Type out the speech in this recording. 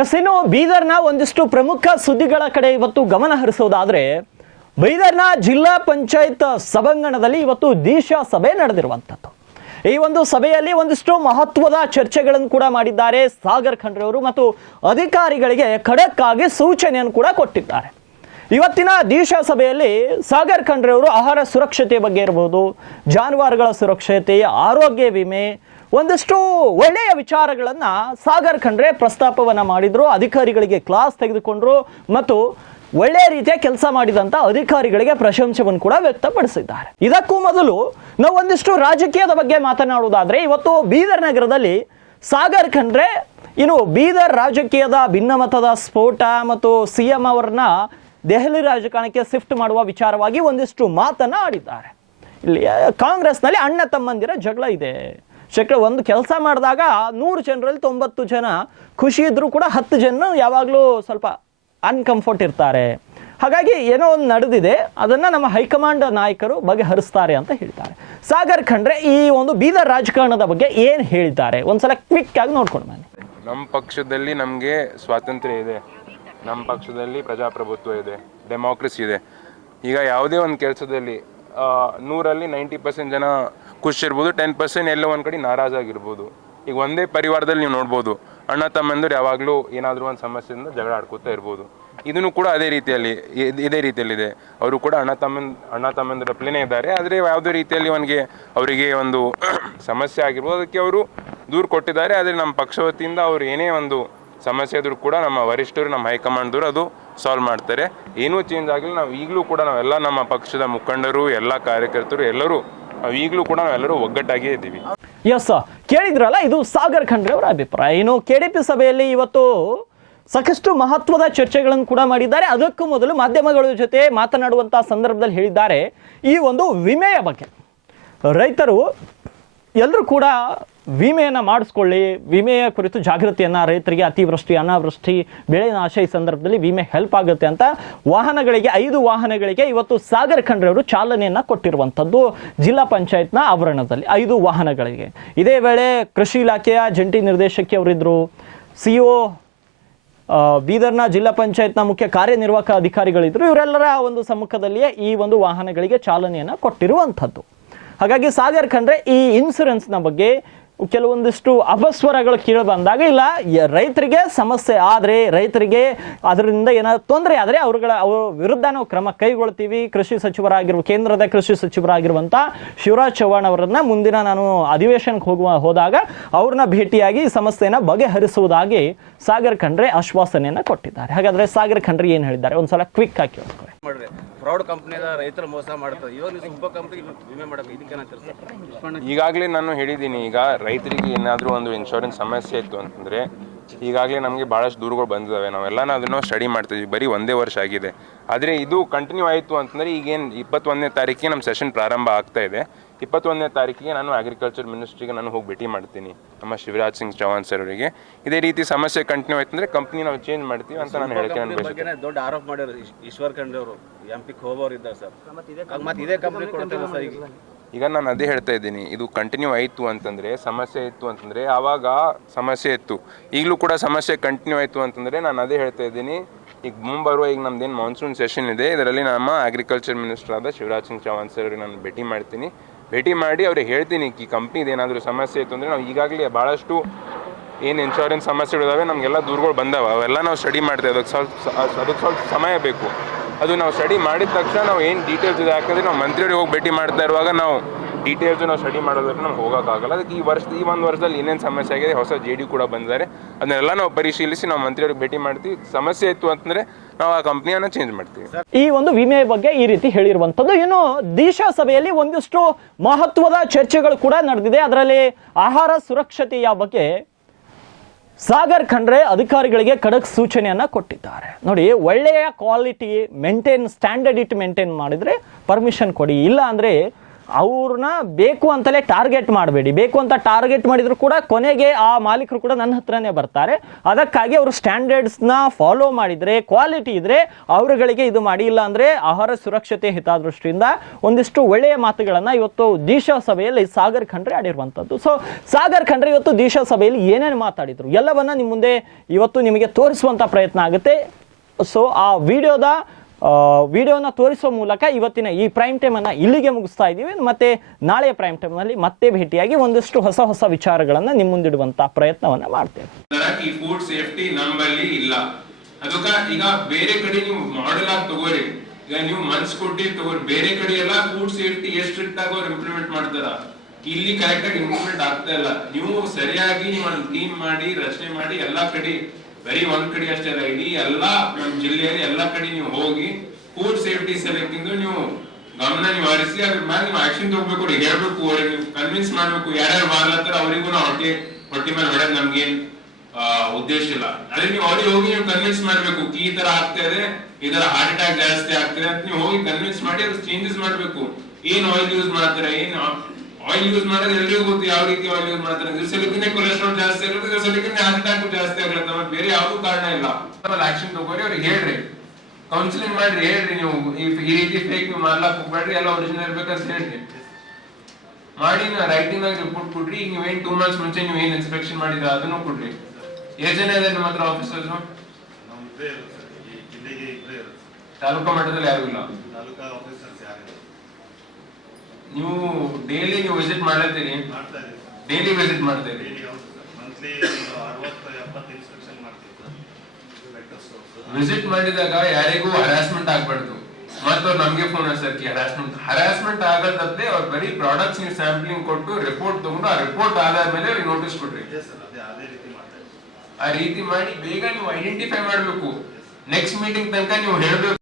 S, ಇನ್ನು ಬೀದರ್ನ ಒಂದಿಷ್ಟು ಪ್ರಮುಖ ಸುದ್ದಿಗಳ ಕಡೆ ಇವತ್ತು ಗಮನ ಹರಿಸೋದಾದ್ರೆ, ಬೀದರ್ನ ಜಿಲ್ಲಾ ಪಂಚಾಯತ್ ಸಭಾಂಗಣದಲ್ಲಿ ಇವತ್ತು ದೀಕ್ಷಾ ಸಭೆ ನಡೆದಿರುವಂಥದ್ದು. ಈ ಒಂದು ಸಭೆಯಲ್ಲಿ ಒಂದಿಷ್ಟು ಮಹತ್ವದ ಚರ್ಚೆಗಳನ್ನು ಕೂಡ ಮಾಡಿದ್ದಾರೆ ಸಾಗರ್ ಖಂಡ್ರೆ ಅವರು ಮತ್ತು ಅಧಿಕಾರಿಗಳಿಗೆ ಖಡಕ್ ಆಗಿ ಸೂಚನೆಯನ್ನು ಕೂಡ ಕೊಟ್ಟಿದ್ದಾರೆ. ಇವತ್ತಿನ ದೀಕ್ಷಾ ಸಭೆಯಲ್ಲಿ ಸಾಗರ್ ಖಂಡ್ರೆ ಅವರು ಆಹಾರ ಸುರಕ್ಷತೆ ಬಗ್ಗೆ ಇರಬಹುದು, ಜಾನುವಾರುಗಳ ಸುರಕ್ಷತೆ, ಆರೋಗ್ಯ ವಿಮೆ, ಒಂದಿಷ್ಟು ಒಳ್ಳೆಯ ವಿಚಾರಗಳನ್ನ ಸಾಗರ್ ಖಂಡ್ರೆ ಪ್ರಸ್ತಾಪವನ್ನ ಮಾಡಿದ್ರು. ಅಧಿಕಾರಿಗಳಿಗೆ ಕ್ಲಾಸ್ ತೆಗೆದುಕೊಂಡ್ರು ಮತ್ತು ಒಳ್ಳೆಯ ರೀತಿಯ ಕೆಲಸ ಮಾಡಿದಂತ ಅಧಿಕಾರಿಗಳಿಗೆ ಪ್ರಶಂಸೆಯನ್ನು ಕೂಡ ವ್ಯಕ್ತಪಡಿಸಿದ್ದಾರೆ. ಇದಕ್ಕೂ ಮೊದಲು ನಾವು ಒಂದಿಷ್ಟು ರಾಜಕೀಯದ ಬಗ್ಗೆ ಮಾತನಾಡುವುದಾದ್ರೆ, ಇವತ್ತು ಬೀದರ್ ನಗರದಲ್ಲಿ ಸಾಗರ್ ಖಂಡ್ರೆ ಇನ್ನು ಬೀದರ್ ರಾಜಕೀಯದ ಭಿನ್ನಮತದ ಸ್ಫೋಟ ಮತ್ತು ಸಿಎಂ ಅವರನ್ನ ದೆಹಲಿ ರಾಜಕಾರಣಕ್ಕೆ ಶಿಫ್ಟ್ ಮಾಡುವ ವಿಚಾರವಾಗಿ ಒಂದಿಷ್ಟು ಮಾತನ್ನ ಆಡಿದ್ದಾರೆ. ಇಲ್ಲಿ ಕಾಂಗ್ರೆಸ್ನಲ್ಲಿ ಅಣ್ಣ ತಮ್ಮಂದಿರ ಜಗಳ ಇದೆ. ಒಂದು ಕೆಲಸ ಮಾಡಿದಾಗ 100 ಜನರಲ್ಲಿ 90 ಜನ ಖುಷಿ ಇದ್ರು ಕೂಡ 10 ಜನ ಯಾವಾಗಲೂ ಸ್ವಲ್ಪ ಅನ್ಕಂಫರ್ಟ್ ಇರ್ತಾರೆ. ಹಾಗಾಗಿ ಏನೋ ಒಂದು ನಡೆದಿದೆ, ಅದನ್ನ ನಮ್ಮ ಹೈಕಮಾಂಡ್ ನಾಯಕರು ಬಗೆಹರಿಸ್ತಾರೆ ಅಂತ ಹೇಳ್ತಾರೆ. ಸಾಗರ್ ಖಂಡ್ರೆ ಈ ಒಂದು ಬೀದರ್ ರಾಜಕಾರಣದ ಬಗ್ಗೆ ಏನು ಹೇಳಿದ್ದಾರೆ ಒಂದ್ಸಲ ಕ್ವಿಕ್ ಆಗಿ ನೋಡ್ಕೊಂಡು ಬನ್ನಿ. ನಮ್ಮ ಪಕ್ಷದಲ್ಲಿ ನಮಗೆ ಸ್ವಾತಂತ್ರ್ಯ ಇದೆ, ನಮ್ಮ ಪಕ್ಷದಲ್ಲಿ ಪ್ರಜಾಪ್ರಭುತ್ವ ಇದೆ, ಡೆಮೋಕ್ರಸಿ ಇದೆ. ಈಗ ಯಾವುದೇ ಒಂದು ಕೆಲಸದಲ್ಲಿ 100ರಲ್ಲಿ 90% ಜನ ಖುಷಿ ಇರ್ಬೋದು, 10% ಎಲ್ಲೋ ಒಂದು ಕಡೆ ನಾರಾಜಾಗಿರ್ಬೋದು. ಈಗ ಒಂದೇ ಪರಿವಾರದಲ್ಲಿ ನೀವು ನೋಡ್ಬೋದು, ಅಣ್ಣ ತಮ್ಮಂದಿರು ಯಾವಾಗಲೂ ಏನಾದರೂ ಒಂದು ಸಮಸ್ಯೆಯಿಂದ ಜಗಳ ಆಡ್ಕೋತಾ ಇರ್ಬೋದು. ಇದನ್ನು ಕೂಡ ಇದೇ ರೀತಿಯಲ್ಲಿದೆ. ಅವರು ಕೂಡ ಅಣ್ಣ ತಮ್ಮಂದಿರಪ್ಲೇನೇ ಇದ್ದಾರೆ. ಆದರೆ ಯಾವುದೇ ರೀತಿಯಲ್ಲಿ ಅವರಿಗೆ ಒಂದು ಸಮಸ್ಯೆ ಆಗಿರ್ಬೋದು, ಅದಕ್ಕೆ ಅವರು ದೂರು ಕೊಟ್ಟಿದ್ದಾರೆ. ಆದರೆ ನಮ್ಮ ಪಕ್ಷ ವತಿಯಿಂದ ಅವರು ಏನೇ ಒಂದು ಸಮಸ್ಯೆ ಇದ್ರೂ ಕೂಡ ನಮ್ಮ ವರಿಷ್ಠರು, ನಮ್ಮ ಹೈಕಮಾಂಡ್ದವರು ಅದು ಸಾಲ್ವ್ ಮಾಡ್ತಾರೆ. ಏನೂ ಚೇಂಜ್ ಆಗಿಲ್ಲ. ನಾವು ಈಗಲೂ ಕೂಡ ನಾವೆಲ್ಲ ನಮ್ಮ ಪಕ್ಷದ ಮುಖಂಡರು, ಎಲ್ಲ ಕಾರ್ಯಕರ್ತರು ಎಲ್ಲರೂ ಈಗಲೂ ಕೂಡ ನಾವೆಲ್ಲರೂ ಒಗ್ಗಟ್ಟಾಗಿಯೇ ಇದ್ದೀವಿ. ಎಸ್, ಕೇಳಿದ್ರಲ್ಲ, ಇದು ಸಾಗರ್ ಖಂಡ್ರೆ ಅವರ ಅಭಿಪ್ರಾಯ. ಇನ್ನು ಕೆಡಿಪಿ ಸಭೆಯಲ್ಲಿ ಇವತ್ತು ಸಾಕಷ್ಟು ಮಹತ್ವದ ಚರ್ಚೆಗಳನ್ನು ಕೂಡ ಮಾಡಿದ್ದಾರೆ. ಅದಕ್ಕೂ ಮೊದಲು ಮಾಧ್ಯಮಗಳ ಜೊತೆ ಮಾತನಾಡುವಂತಹ ಸಂದರ್ಭದಲ್ಲಿ ಹೇಳಿದ್ದಾರೆ ಈ ಒಂದು ವಿಮೆಯ ಬಗ್ಗೆ. ರೈತರು ಎಲ್ಲರೂ ಕೂಡ ವಿಮೆಯನ್ನು ಮಾಡಿಸ್ಕೊಳ್ಳಿ, ವಿಮೆಯ ಕುರಿತು ಜಾಗೃತಿಯನ್ನು, ರೈತರಿಗೆ ಅತಿವೃಷ್ಟಿ, ಅನಾವೃಷ್ಟಿ, ಬೆಳೆ ನಾಶ ಈ ಸಂದರ್ಭದಲ್ಲಿ ವಿಮೆ ಹೆಲ್ಪ್ ಆಗುತ್ತೆ ಅಂತ ವಾಹನಗಳಿಗೆ 5 ವಾಹನಗಳಿಗೆ ಇವತ್ತು ಸಾಗರ್ ಖಂಡ್ರೆ ಅವರು ಚಾಲನೆಯನ್ನು ಕೊಟ್ಟಿರುವಂಥದ್ದು ಜಿಲ್ಲಾ ಪಂಚಾಯತ್ನ ಆವರಣದಲ್ಲಿ 5 ವಾಹನಗಳಿಗೆ. ಇದೇ ವೇಳೆ ಕೃಷಿ ಇಲಾಖೆಯ ಜಂಟಿ ನಿರ್ದೇಶಕಿ ಅವರಿದ್ದರು, ಸಿಇಒ ಬೀದರ್ನ ಜಿಲ್ಲಾ ಪಂಚಾಯತ್ನ ಮುಖ್ಯ ಕಾರ್ಯನಿರ್ವಾಹಕ ಅಧಿಕಾರಿಗಳಿದ್ರು. ಇವರೆಲ್ಲರ ಒಂದು ಸಮ್ಮುಖದಲ್ಲಿಯೇ ಈ ಒಂದು ವಾಹನಗಳಿಗೆ ಚಾಲನೆಯನ್ನು ಕೊಟ್ಟಿರುವಂಥದ್ದು. ಹಾಗಾಗಿ ಸಾಗರ್ ಖಂಡ್ರೆ ಈ ಇನ್ಸೂರೆನ್ಸ್ನ ಬಗ್ಗೆ ಕೆಲವೊಂದಿಷ್ಟು ಅಪಸ್ವರಗಳು ಕೇಳಿ ಬಂದಾಗ, ಇಲ್ಲ ರೈತರಿಗೆ ಸಮಸ್ಯೆ ಆದರೆ, ರೈತರಿಗೆ ಅದರಿಂದ ಏನಾದ್ರು ತೊಂದರೆ ಆದರೆ ಅವ್ರ ವಿರುದ್ಧ ನಾವು ಕ್ರಮ ಕೈಗೊಳ್ತೀವಿ. ಕೇಂದ್ರದ ಕೃಷಿ ಸಚಿವರಾಗಿರುವಂಥ ಶಿವರಾಜ್ ಚೌಹಾಣ್ ಅವರನ್ನ ಮುಂದಿನ ನಾನು ಅಧಿವೇಶನಕ್ಕೆ ಹೋದಾಗ ಅವ್ರನ್ನ ಭೇಟಿಯಾಗಿ ಈ ಸಮಸ್ಯೆಯನ್ನು ಬಗೆಹರಿಸುವುದಾಗಿ ಸಾಗರ್ ಖಂಡ್ರೆ ಆಶ್ವಾಸನೆಯನ್ನು ಕೊಟ್ಟಿದ್ದಾರೆ. ಹಾಗಾದ್ರೆ ಸಾಗರ್ ಖಂಡ್ರೆ ಏನು ಹೇಳಿದ್ದಾರೆ ಒಂದ್ಸಲ ಕ್ವಿಕ್ ಆಗಿ ಕೇಳಿಸ್ಕೊಳ್ಳಿ. ಫ್ರಾಡ್ ಕಂಪ್ನಿದ ರೈತರು ಮೋಸ ಮಾಡ್ತಾರೆ. ಇವಾಗ ತುಂಬ ಕಂಪ್ನಿ ವಿಮೆ ಮಾಡೋಕೆ ಇದಕ್ಕೆ ಈಗಾಗಲೇ ನಾನು ಹೇಳಿದ್ದೀನಿ. ಈಗ ರೈತರಿಗೆ ಏನಾದರೂ ಒಂದು ಇನ್ಶೂರೆನ್ಸ್ ಸಮಸ್ಯೆ ಇತ್ತು ಅಂತಂದರೆ ಈಗಾಗಲೇ ನಮಗೆ ಭಾಳಷ್ಟು ದೂರುಗಳು ಬಂದಿದ್ದಾವೆ. ನಾವೆಲ್ಲನೂ ಅದನ್ನು ಸ್ಟಡಿ ಮಾಡ್ತಿದ್ವಿ. ಬರೀ 1 ವರ್ಷ ಆಗಿದೆ. ಆದರೆ ಇದು ಕಂಟಿನ್ಯೂ ಆಯಿತು ಅಂತಂದರೆ ಈಗೇನು 21ನೇ ತಾರೀಕಿಗೆ ನಮ್ಮ ಸೆಷನ್ ಪ್ರಾರಂಭ ಆಗ್ತಾ ಇದೆ. 21ನೇ ತಾರೀಕಿಗೆ ನಾನು ಅಗ್ರಿಕಲ್ಚರ್ ಮಿನಿಸ್ಟ್ರಿಗೆ ನಾನು ಹೋಗಿ ಭೇಟಿ ಮಾಡ್ತೀನಿ, ನಮ್ಮ ಶಿವರಾಜ್ ಸಿಂಗ್ ಚೌಹಾಣ್ ಸರ್ ಅವರಿಗೆ. ಇದೇ ರೀತಿ ಸಮಸ್ಯೆ ಕಂಟಿನ್ಯೂ ಆಯ್ತು ಅಂದರೆ ಕಂಪ್ನಿ ನಾವು ಚೇಂಜ್ ಮಾಡ್ತೀವಿ ಅಂತ ನಾನು ಹೇಳ್ತೀನಿ. ದೊಡ್ಡ ಆರೋಪ ಮಾಡಿದ್ರು ಈಶ್ವರ್ ಖಂಡ್ರೆ ಅವರು, MP ಹೋಗೋರು ಇದ್ದಾರೆ ಸರ್. ಮತ್ತೆ ಇದೇ ಕಂಪ್ನಿ ಕೊಡ್ತಾರೆ ಸರ್. ಈಗ ನಾನು ಅದೇ ಹೇಳ್ತಾ ಇದ್ದೀನಿ, ಇದು ಕಂಟಿನ್ಯೂ ಆಯಿತು ಅಂತಂದರೆ, ಸಮಸ್ಯೆ ಇತ್ತು ಅಂತಂದರೆ ಆವಾಗ ಸಮಸ್ಯೆ ಇತ್ತು. ಈಗಲೂ ಕೂಡ ಸಮಸ್ಯೆ ಕಂಟಿನ್ಯೂ ಆಯಿತು ಅಂತಂದರೆ ನಾನು ಅದೇ ಹೇಳ್ತಾ ಇದ್ದೀನಿ. ಈಗ ಮುಂಬರುವ ಈಗ ನಮ್ದೇನು ಮಾನ್ಸೂನ್ ಸೆಷನ್ ಇದೆ, ಇದರಲ್ಲಿ ನಮ್ಮ ಅಗ್ರಿಕಲ್ಚರ್ ಮಿನಿಸ್ಟರ್ ಆದ ಶಿವರಾಜ್ ಸಿಂಗ್ ಚೌಹಾಣ್ ಸರ್ ಅವ್ರಿಗೆ ನಾನು ಭೇಟಿ ಮಾಡಿ ಅವ್ರಿಗೆ ಹೇಳ್ತೀನಿ, ಈ ಕಂಪ್ನಿದು ಏನಾದರೂ ಸಮಸ್ಯೆ ಇತ್ತು ಅಂದರೆ ನಾವು ಈಗಾಗಲೇ ಭಾಳಷ್ಟು ಏನು ಇನ್ಶೂರೆನ್ಸ್ ಸಮಸ್ಯೆಗಳಿದಾವೆ, ನಮಗೆಲ್ಲ ದೂರುಗಳು ಬಂದಾವೆ, ಅವೆಲ್ಲ ನಾವು ಸ್ಟಡಿ ಮಾಡ್ತೇವೆ. ಅದಕ್ಕೆ ಸ್ವಲ್ಪ ಸಮಯ ಬೇಕು. ಅದು ನಾವು ಸ್ಟಡಿ ಮಾಡಿದ ತಕ್ಷಣ ನಾವು ಏನು ಡೀಟೇಲ್ಸ್ ಇದೆ, ಯಾಕಂದರೆ ನಾವು ಮಂತ್ರಿಯವ್ರಿಗೆ ಹೋಗಿ ಭೇಟಿ ಮಾಡ್ತಾ ಇರುವಾಗ ನಾವು ಡೀಟೇಲ್ಸು ನಾವು ಸ್ಟಡಿ ಮಾಡೋದಕ್ಕೆ ನಮ್ಗೆ ಹೋಗೋಕ್ಕಾಗಲ್ಲ. ಅದಕ್ಕೆ ಈ ಒಂದು ವರ್ಷದಲ್ಲಿ ಏನೇನು ಸಮಸ್ಯೆ ಆಗಿದೆ, ಹೊಸ JD ಕೂಡ ಬಂದಿದ್ದಾರೆ, ಅದನ್ನೆಲ್ಲ ನಾವು ಪರಿಶೀಲಿಸಿ ನಾವು ಮಂತ್ರಿಯವ್ರಿಗೆ ಭೇಟಿ ಮಾಡ್ತೀವಿ. ಸಮಸ್ಯೆ ಇತ್ತು ಅಂತಂದರೆ ನಾವು ಆ ಕಂಪ್ನಿಯನ್ನು ಚೇಂಜ್ ಮಾಡ್ತೀವಿ. ಈ ಒಂದು ವಿಮೆ ಬಗ್ಗೆ ಈ ರೀತಿ ಹೇಳಿರುವಂಥದ್ದು. ಇನ್ನು ದೀಕ್ಷಾ ಸಭೆಯಲ್ಲಿ ಒಂದಿಷ್ಟು ಮಹತ್ವದ ಚರ್ಚೆಗಳು ಕೂಡ ನಡೆದಿದೆ. ಅದರಲ್ಲಿ ಆಹಾರ ಸುರಕ್ಷತೆಯ ಬಗ್ಗೆ ಸಾಗರ್ ಖಂಡ್ರೆ ಅಧಿಕಾರಿಗಳಿಗೆ ಖಡಕ್ ಸೂಚನೆಯನ್ನ ಕೊಟ್ಟಿದ್ದಾರೆ. ನೋಡಿ, ಒಳ್ಳೆಯ ಕ್ವಾಲಿಟಿ ಸ್ಟ್ಯಾಂಡರ್ಡ್ ಇಟ್ಟು ಮೇಂಟೈನ್ ಮಾಡಿದ್ರೆ ಪರ್ಮಿಷನ್ ಕೊಡಿ, ಇಲ್ಲ ಅಂದ್ರೆ ಅವ್ರನ್ನ ಬೇಕು ಅಂತಲೇ ಟಾರ್ಗೆಟ್ ಮಾಡಬೇಡಿ. ಬೇಕು ಅಂತ ಟಾರ್ಗೆಟ್ ಮಾಡಿದ್ರು ಕೂಡ ಕೊನೆಗೆ ಆ ಮಾಲೀಕರು ಕೂಡ ನನ್ನ ಹತ್ರನೇ ಬರ್ತಾರೆ. ಅದಕ್ಕಾಗಿ ಅವರು ಸ್ಟ್ಯಾಂಡರ್ಡ್ಸ್ನ ಫಾಲೋ ಮಾಡಿದರೆ, ಕ್ವಾಲಿಟಿ ಇದ್ರೆ ಅವರುಗಳಿಗೆ ಇದು ಮಾಡಿ. ಇಲ್ಲ ಅಂದರೆ ಆಹಾರ ಸುರಕ್ಷತೆ ಹಿತದೃಷ್ಟಿಯಿಂದ ಒಂದಿಷ್ಟು ಒಳ್ಳೆಯ ಮಾತುಗಳನ್ನು ಇವತ್ತು ದಿಶಾ ಸಭೆಯಲ್ಲಿ ಸಾಗರ್ ಖಂಡ್ರೆ ಆಡಿರುವಂಥದ್ದು. ಸೊ ಸಾಗರ್ ಖಂಡ್ರೆ ಇವತ್ತು ದಿಶಾ ಸಭೆಯಲ್ಲಿ ಏನೇನು ಮಾತಾಡಿದ್ರು ಎಲ್ಲವನ್ನ ನಿಮ್ಮ ಮುಂದೆ ಇವತ್ತು ನಿಮಗೆ ತೋರಿಸುವಂಥ ಪ್ರಯತ್ನ ಆಗುತ್ತೆ. ಸೊ ಆ ವಿಡಿಯೋನ ತೋರಿಸುವ ಮೂಲಕ ಇವತ್ತಿನ ಈ ಪ್ರೈಮ್ ಟೈಮ್ ಅನ್ನ ಇಲ್ಲಿಗೆ ಮುಗಿಸ್ತಾ ಇದ್ದೀವಿ. ಮತ್ತೆ ನಾಳೆಯ ಪ್ರೈಮ್ ಟೈಮ್ ನಲ್ಲಿ ಮತ್ತೆ ಭೇಟಿಯಾಗಿ ಒಂದಿಷ್ಟು ಹೊಸ ವಿಚಾರಗಳನ್ನ ನಿಮ್ಮ ಮುಂದಿಡುವಂತ ಪ್ರಯತ್ನವನ್ನ ಮಾಡ್ತೇವೆ. ಈ ಫುಡ್ ಸೇಫ್ಟಿ ನಮ್ಮಲ್ಲಿ ಇಲ್ಲ. ಅದಕ್ಕ ಈಗ ಬೇರೆ ಕಡೆ ನೀವು ಮಾಡೆಲ್ ಆಗಿ ತಗೋರಿ, ಈಗ ನೀವು ಮನ್ಸ್ ಕೊಟ್ಟಿ ತಗೋರಿ. ಬೇರೆ ಕಡೆ ಎಲ್ಲ ಫುಡ್ ಸೇಫ್ಟಿ ಎಷ್ಟು ಸ್ಟ್ರಿಕ್ಟ್ ಆಗಿ ಅವ್ರು ಇಂಪ್ಲಿಮೆಂಟ್ ಮಾಡ್ತಾರ, ಇಲ್ಲಿ ಕರೆಕ್ಟ್ ಆಗಿ ಇಂಪ್ಲಿಮೆಂಟ್ ಆಗ್ತಾ ಇಲ್ಲ. ನೀವು ಸರಿಯಾಗಿ ನೀವು ಕ್ಲೀನ್ ಮಾಡಿ ರಚನೆ ಮಾಡಿ ಎಲ್ಲಾ ಕಡೆ, ಬರೀ ಒಂದ್ ಕಡೆ ಅಷ್ಟೇ ಅಲ್ಲ, ಇಡೀ ಎಲ್ಲಾ ನಮ್ಮ ಜಿಲ್ಲೆಯಲ್ಲಿ ಎಲ್ಲಾ ಕಡೆ ನೀವು ಹೋಗಿ ಫುಡ್ ಸೇಫ್ಟಿ ಸಲಕಿಂದು ನೀವು ಗಮನ ನೀವು ಹರಿಸಿ ಅದ್ರ ಮೇಲೆ ನೀವು ಆಕ್ಷನ್ ತಗೋಬೇಕು, ಹೇಳ್ಬೇಕು, ಅವ್ರಿಗೆ ನೀವು ಕನ್ವಿನ್ಸ್ ಮಾಡ್ಬೇಕು. ಯಾರ್ಯಾರು ಮಾಡ್ಲತ್ತಾರ ಅವರಿಗೂ ನಾವು ಹೊಟ್ಟೆ ಮೇಲೆ ಹೊಡೆದ್ ನಮ್ಗೇನ್ ಉದ್ದೇಶ ಇಲ್ಲ. ಅದೇ ನೀವು ಅವ್ರಿಗೆ ಹೋಗಿ ನೀವು ಕನ್ವಿನ್ಸ್ ಮಾಡ್ಬೇಕು, ಈ ತರ ಆಗ್ತಾ ಇದೆ, ಇದರ ಹಾರ್ಟ್ ಅಟ್ಯಾಕ್ ಜಾಸ್ತಿ ಆಗ್ತದೆ ಅಂತ ನೀವು ಹೋಗಿ ಕನ್ವಿನ್ಸ್ ಮಾಡಿ ಅದ್ರ ಚೇಂಜಸ್ ಮಾಡ್ಬೇಕು. ಏನ್ ಆಯಿಲ್ ಯೂಸ್ ಮಾಡ್ತಾರೆ, ಏನ್ ಆಯಿಲ್ ಯೂಸ್ ಮಾಡೋದು ಎಲ್ರಿಗೂ ಗೊತ್ತು, ಯಾವ ರೀತಿ ಆಯಿಲ್ ಯೂಸ್ ಮಾಡ್ತಾರೆ. ಇದ್ರ ಸಲಕಿನೇ ಕೊಲೆಸ್ಟ್ರಾಲ್ ಜಾಸ್ತಿ ಆಗುತ್ತೆ, ಇದ್ರ ಸಲಕಿನೇ ಹಾರ್ಟ್ ಅಟ್ಯಾಕ್ ಜಾಸ್ತಿ ಆಗುತ್ತೆ. ಮತ್ತೆ ಬೇರೆ ಯಾವ್ದು ಕಾರಣ ಇಲ್ಲ. ಆಮೇಲೆ ಆಕ್ಷನ್ ತಗೋರಿ, ಅವ್ರಿಗೆ ಹೇಳ್ರಿ, ಕೌನ್ಸಿಲಿಂಗ್ ಮಾಡ್ರಿ, ಹೇಳ್ರಿ ನೀವು ಈ ರೀತಿ ಫೇಕ್ ನೀವು ಮಾಡ್ಲಾಕ್ ಹೋಗ್ಬೇಡ್ರಿ, ಎಲ್ಲ ಒರಿಜಿನಲ್ ಇರ್ಬೇಕಂತ ಹೇಳ್ರಿ ಮಾಡಿ. ರೈಟಿಂಗ್ ಆಗಿ ರಿಪೋರ್ಟ್ ಕೊಡ್ರಿ. ಈಗ ನೀವೇನ್ 2 months ಮುಂಚೆ ನೀವು ಏನ್ ಇನ್ಸ್ಪೆಕ್ಷನ್ ಮಾಡಿದ್ರ ಅದನ್ನು ಕೊಡ್ರಿ. ಎಷ್ಟು ಜನ ಇದೆ ನಿಮ್ಮ ಹತ್ರ ಆಫೀಸರ್ಸ್? ತಾಲೂಕಾ ಮಟ್ಟದಲ್ಲಿ ಯಾರು ಇಲ್ಲ. ನೀವು ಡೈಲಿ ನೀವು ವಿಸಿಟ್ ಮಾಡ್ತೀರಿ? ಡೈಲಿ ವಿಸಿಟ್ ಮಾಡ್ತೀರಿ? ವಿಸಿಟ್ ಮಾಡಿದಾಗ ಯಾರಿಗೂ ಹರಾಸ್ಮೆಂಟ್ ಆಗ್ಬಾರ್ದು. ಮತ್ತೆ ಅವ್ರು ನಮ್ಗೆ ಫೋನ್ ಹಚ್ಚಿ ಹರಾಸ್ಮೆಂಟ್ ಆಗಲ್ದತ್ತೆ. ಅವ್ರು ಬರೀ ಪ್ರಾಡಕ್ಟ್ಸ್ ನೀವು ಸ್ಯಾಂಪ್ಲಿಂಗ್ ಕೊಟ್ಟು ರಿಪೋರ್ಟ್ ತಗೊಂಡು ಆ ರಿಪೋರ್ಟ್ ಆದ್ಮೇಲೆ ಅವ್ರಿಗೆ ನೋಟಿಸ್ ಕೊಡ್ರಿ. ಆ ರೀತಿ ಮಾಡಿ ಬೇಗ ನೀವು ಐಡೆಂಟಿಫೈ ಮಾಡ್ಬೇಕು. ನೆಕ್ಸ್ಟ್ ಮೀಟಿಂಗ್ ತನಕ ನೀವು ಹೇಳ್ಬೇಕು.